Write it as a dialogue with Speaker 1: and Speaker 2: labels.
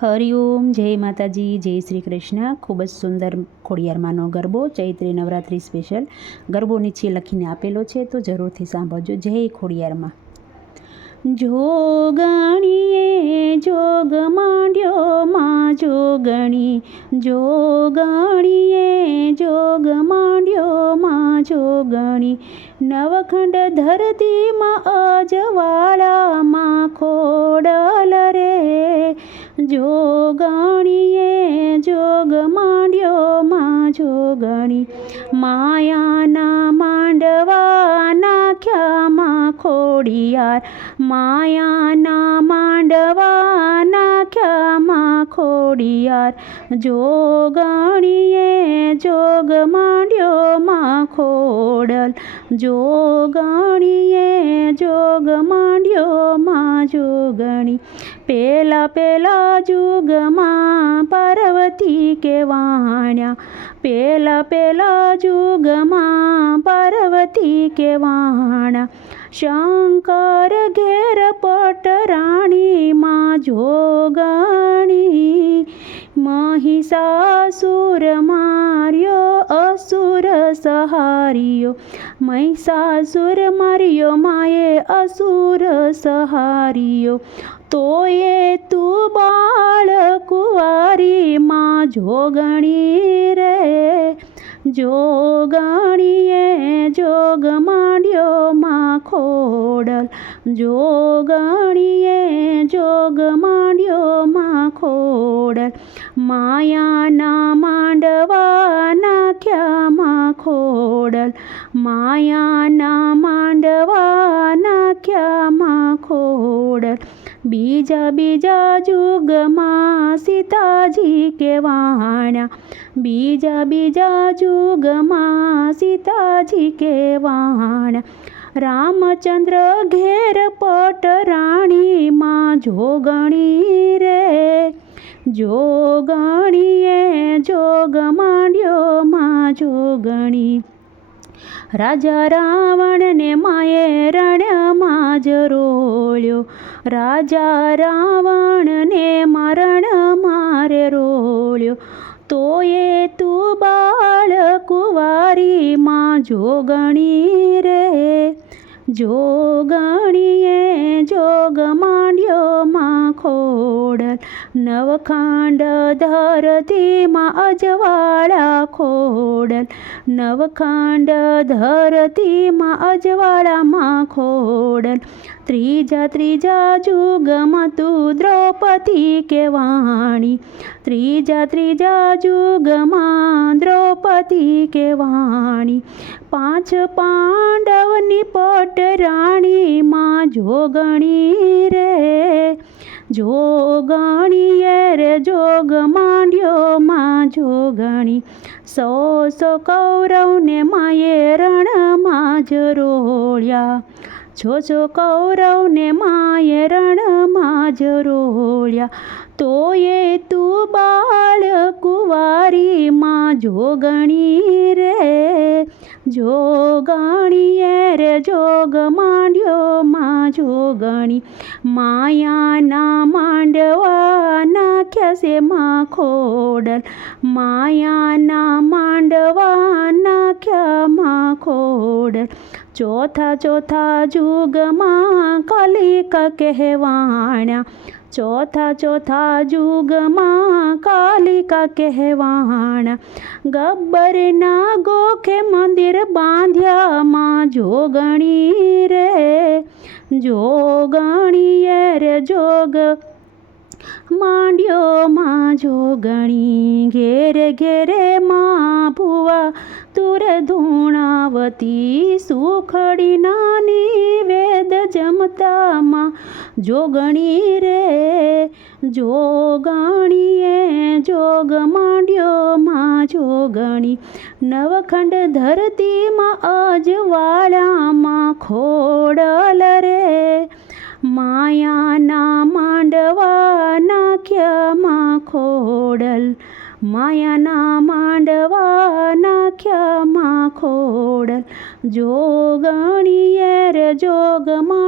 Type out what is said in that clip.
Speaker 1: હરિઓમ જય માતાજી, જય શ્રી કૃષ્ણ. ખૂબ જ સુંદર ખોડિયારમાંનો ગરબો, ચૈત્રી નવરાત્રિ સ્પેશિયલ. ગરબો નીચે લખીને આપેલો છે, તો જરૂરથી સાંભળજો. જય ખોડિયારમાં. જોગણીએ જોગ માંડ્યો માં જોગણી જોગણીએ જોગ માંડ્યો માં જોગણી નવખંડ ધરતીમાં અજવાળામાં રે જોગણીએ જોગ માંડ્યો માં જોગણી. માયાના માંડવા નાખ્યા માં ખોડિયાર. માયાના માંડવા નાખ્યા માં ખોડિયાર. જોગણીએ જોગ માંડ્યો માં ખોડલ. જોગણીએ જોગ માંડ્યો જોગણી. પેલા પેલા જુગમાં પાર્વતી કે વાણ્યા. પેલા પેલા જુગમાં પાર્વતી કે વાણા શંકર ઘેર પટરાણીમાં જોગણી. મહિષાસુર માર્યો અસુર સહાર્યો મહિષાસુર માર્યો માએ અસુર સહાર્યો. તોય તું બાળ કુંવારી, માં જોગણી રે. જોગણીએ જોગ માંડ્યો, માં ખોડલ. જોગણીએ જોગ માંડ્યો, માં ખોડલ. માયાના ખોડલ. માયાના માંડવા નાખ્યા માં ખોડલ? બીજા બીજા જુગમાં સીતાજી કે વાણા? બીજા બીજા જુગમાં સીતાજી કે વાણા? રામચંદ્ર ઘેર પટરાણીમાં જોગણી રે? જોગણીએ જોગ માંડ્યો માં રાજા રાવણને માએ રણમાં જ રોળ્યો. રાજા રાવણને મરણ મારે રોળ્યો. તોય તું બાળ કુંવારીમાં જોગણી રે. જોગણીએ જોગ માંડ્યો માં ખોડલ નવખાંડ ધરતીમાં અજવાળા ખોડલ. નવખાંડ ધરતીમાં અજવાળામાં ખોડલ. ત્રીજા ત્રીજા જુગમાં તું દ્રૌપદી કેવાણી ત્રીજા ત્રીજા જુગમાં દ્રૌપદી કેવાણી પાંચ પાંડવની પટરાણીમાં જોગણી રે. જોગણીએ રે જોગ માંડ્યો માં જોગણી. સો સો કૌરવને માએ રણમાં જ રોળ્યા. છો છો કૌરવને માએ રણમાં જ રોળ્યા. તોય તું બાળ કુંવારી જોગણી રે જોગણીએ રે જોગ માંડ્યો, માં જોગણી માયાના માંડવા નાખ્યા છે માં ખોડલ. માયાના માંડવા નાખ્યા માં ખોડલ. ચોથા ચોથા જુગમાં કલિક કહેવાણ્યા. ચોથા ચોથા જુગમાં કાલિકા કહેવાણ ગબ્બરના ગોખે મંદિર બાંધ્યા માં જોગણી રે. જોગણીએ રે જોગ. માંડ્યો માં જોગણી ઘેર ઘેરે માં ભુવા તુર ધૂણાવતી સુખડી નાની વેદ જમતામાં જોગણી રે જોગણીએ જોગ માંડ્યો માં જોગણી નવખંડ ધરતીમાં અજવાળામાં ખોડલ રે માયાના માંડવા નાખ્યામાં ખોડલ માયાના જોગણીએ રે જોગ માંડ્યો રે માં ખોડલ